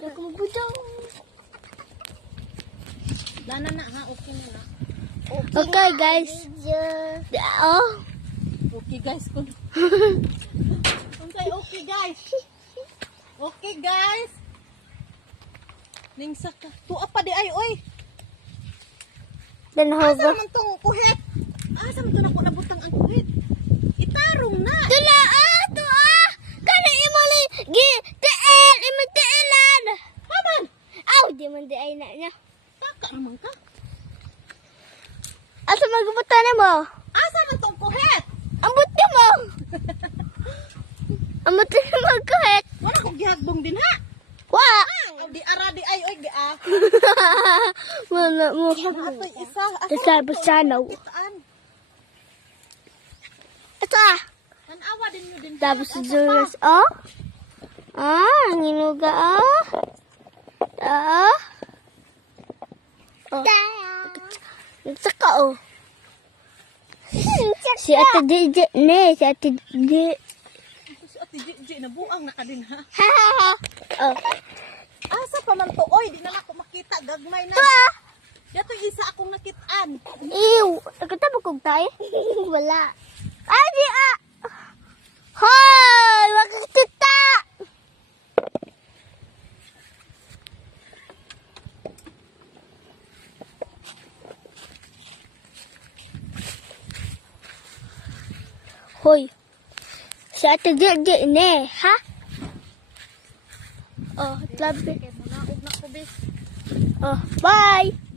Ako magbudang. Dana na ha, okay na. Okay, guys. Oh. Okay guys kun. Okay guys. Okay guys. Ning saka tuwa pa di ay oy. Dan Asa hobo. man tong kuhit? Asa man to nako nabutang ang kuhit? Itarong na. Tula kana imali gi tel imtelan. Haman. Aw, di man di ay na niya. Taka naman ka. Asa magbutan mo? Asa man tong kuhit? Ambot ka mo. Ambot ka mo kahit. Wala ko gihagbong din ha. Wa. Di ara di ay oy gi ah. Mana mo. Atoy isa. Tasabot sanaw. Taan. Ito Tanawa din mo din. Tapos Julius, oh. Nginuga, oh. Oh. Nagsaka, oh. Si Ate Didi, si Ate Didi. Si Ate Gigi nabuang na ka din ha. Oh. Asa pa man to oy, di na ako makita gagmay na. Dato isa akong nakitaan. Ew, nagkataba kong tayo? Wala. Ay, di Hoy, makakita! Hoy, si Ate Gigi ne, ha? Oh, labi. Kaya mo na og na ko bis. Oh, bye!